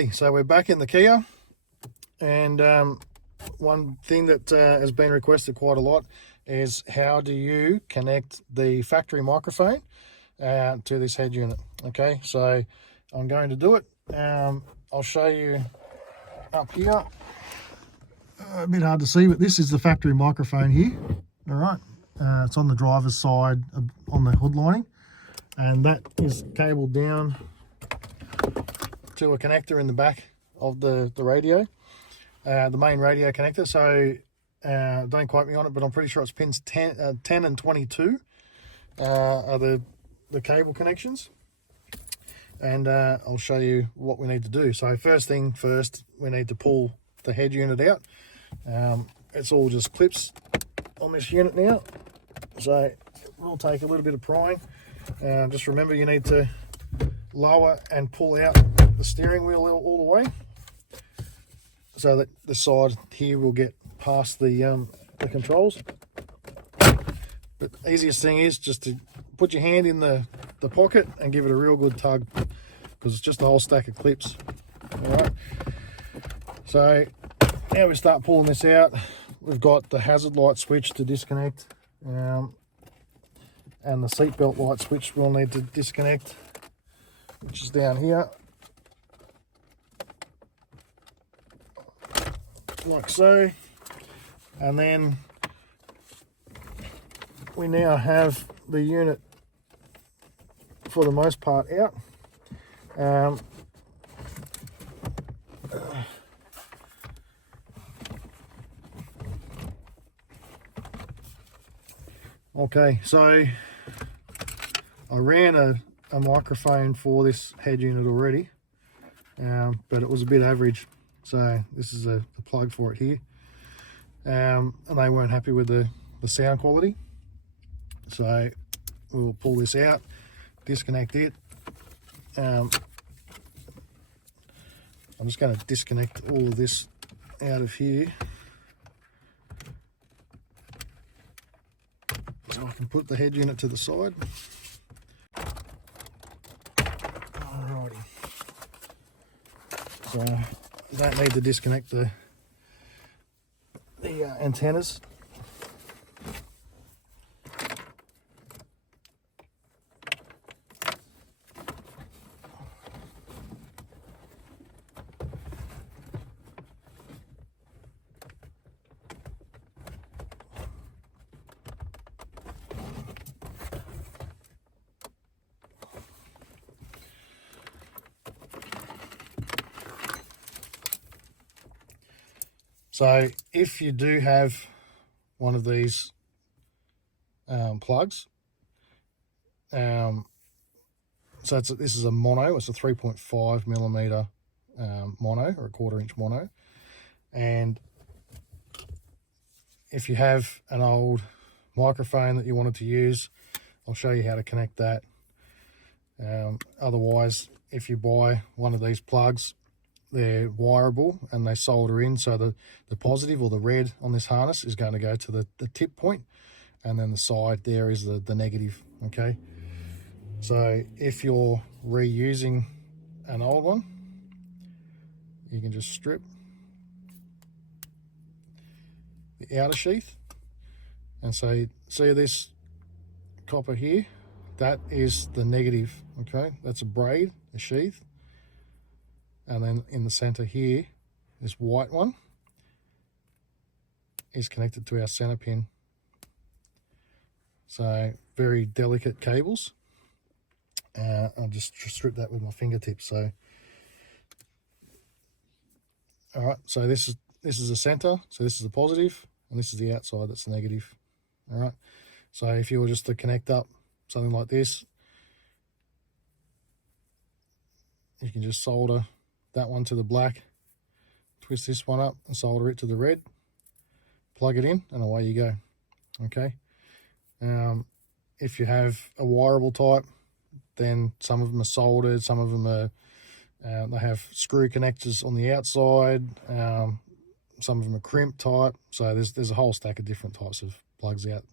Alrighty, so we're back in the Kia, and one thing that has been requested quite a lot is how do you connect the factory microphone to this head unit. Okay, so I'm going to do it. I'll show you up here. A bit hard to see, but this is the factory microphone here. All right, it's on the driver's side on the hood lining, and that is cabled down to a connector in the back of the radio, the main radio connector. So don't quote me on it, but I'm pretty sure it's pins 10 and 22 are the cable connections. And I'll show you what we need to do. So first thing first, we need to pull the head unit out. It's all just clips on this unit now, so it will take a little bit of prying. Just remember, you need to lower and pull out the steering wheel all the way, so that the side here will get past the controls. But the easiest thing is just to put your hand in the pocket and give it a real good tug, because it's just a whole stack of clips. All right, so now we start pulling this out. We've got the hazard light switch to disconnect, and the seatbelt light switch we'll need to disconnect, which is down here, like so. And then we now have the unit for the most part out. Okay, so I ran a microphone for this head unit already, but it was a bit average, so this is the plug for it here, and they weren't happy with the sound quality, so we'll pull this out, disconnect it. I'm just going to disconnect all of this out of here, so I can put the head unit to the side. Alrighty. So you don't need to disconnect the antennas. So if you do have one of these plugs, so this is a mono, it's a 3.5 millimeter mono, or a 1/4 inch mono. And if you have an old microphone that you wanted to use, I'll show you how to connect that. Otherwise, if you buy one of these plugs, they're wireable and they solder in, so the positive, or the red on this harness, is going to go to the tip point, and then the side there is the negative. Okay, so if you're reusing an old one, you can just strip the outer sheath, and so see this copper here, that is the negative. Okay, that's a braid, a sheath. And then in the center here, this white one is connected to our center pin. So very delicate cables. I'll just strip that with my fingertips. So, all right. So this is the center. So this is the positive, and this is the outside. That's the negative. All right. So if you were just to connect up something like this, you can just solder that one to the black, twist this one up and solder it to the red, plug it in, and away you go. Okay. If you have a wireable type, then some of them are soldered, some of them are they have screw connectors on the outside, some of them are crimp type. So there's a whole stack of different types of plugs out.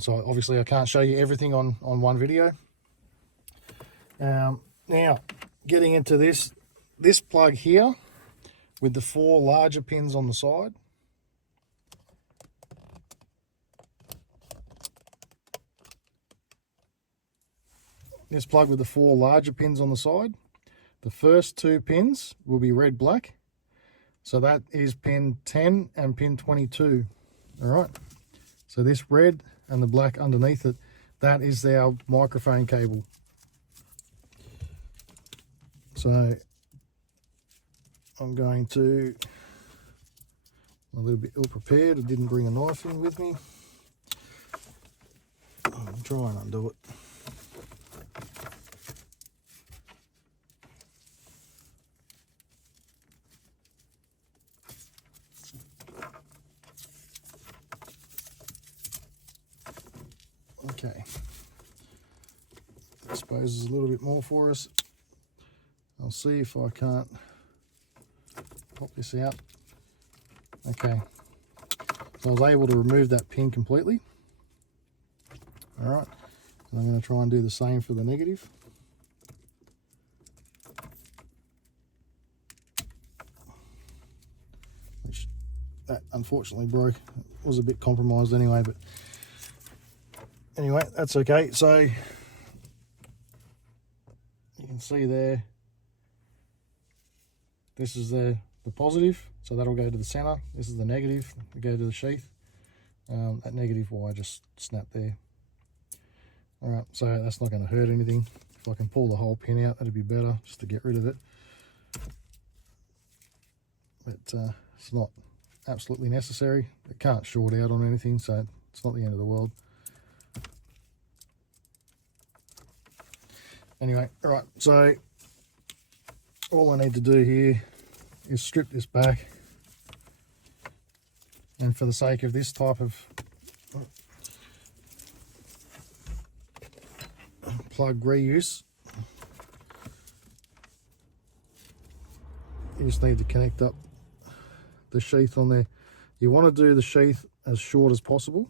So obviously I can't show you everything on one video. Now getting into this, this plug here with the 4 larger pins on the side. This plug with the 4 larger pins on the side. The first 2 pins will be red black. So that is pin 10 and pin 22. All right. So this red and the black underneath it, that is our microphone cable. So I'm going to, a little bit ill prepared, I didn't bring a knife in with me. I'll try and undo it. Okay, exposes a little bit more for us. I'll see if I can't pop this out. Okay, so I was able to remove that pin completely. All right, and I'm going to try and do the same for the negative. Which that unfortunately broke. It was a bit compromised anyway, but anyway, that's okay. So you can see there, this is the positive, so that'll go to the center. This is the negative, to go to the sheath. That negative wire just snapped there. All right, so that's not going to hurt anything. If I can pull the whole pin out, that'd be better, just to get rid of it. But it's not absolutely necessary. It can't short out on anything, so it's not the end of the world. Anyway, all right, so all I need to do here is strip this back, and for the sake of this type of plug reuse, you just need to connect up the sheath on there. You want to do the sheath as short as possible.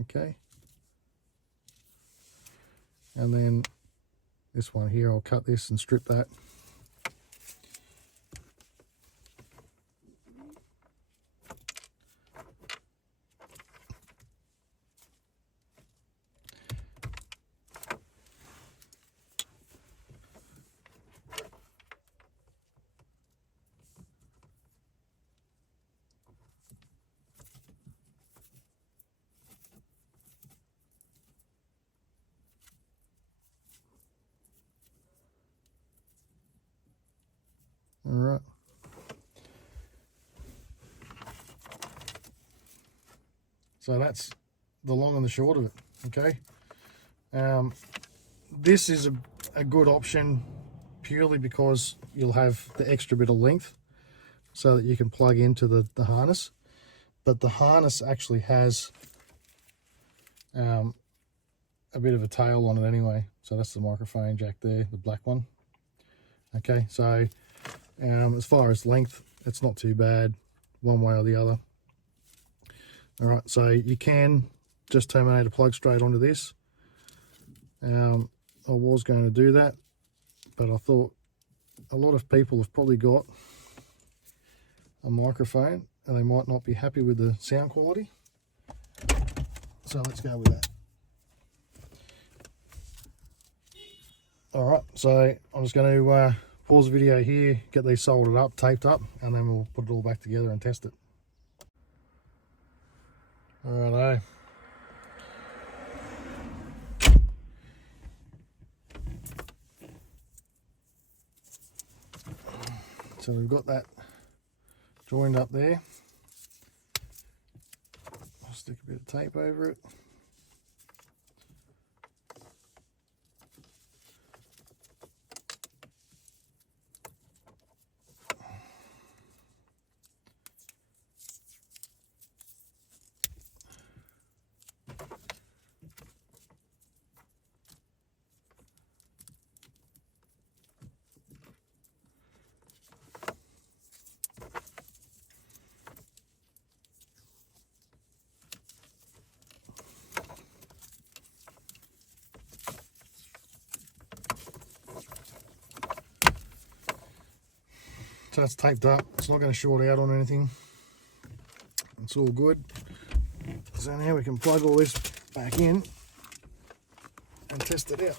Okay, and then this one here, I'll cut this and strip that. All right. So that's the long and the short of it, okay? This is a good option purely because you'll have the extra bit of length so that you can plug into the harness. But the harness actually has a bit of a tail on it anyway. So that's the microphone jack there, the black one. Okay, so as far as length, it's not too bad one way or the other. All right, so you can just terminate a plug straight onto this. I was going to do that, but I thought a lot of people have probably got a microphone and they might not be happy with the sound quality. So let's go with that. All right, so I'm just going to pause the video here, get these soldered up, taped up, and then we'll put it all back together and test it. Righto. So we've got that joined up there. I'll stick a bit of tape over it. So it's taped up. It's not going to short out on anything. It's all good. So now we can plug all this back in and test it out.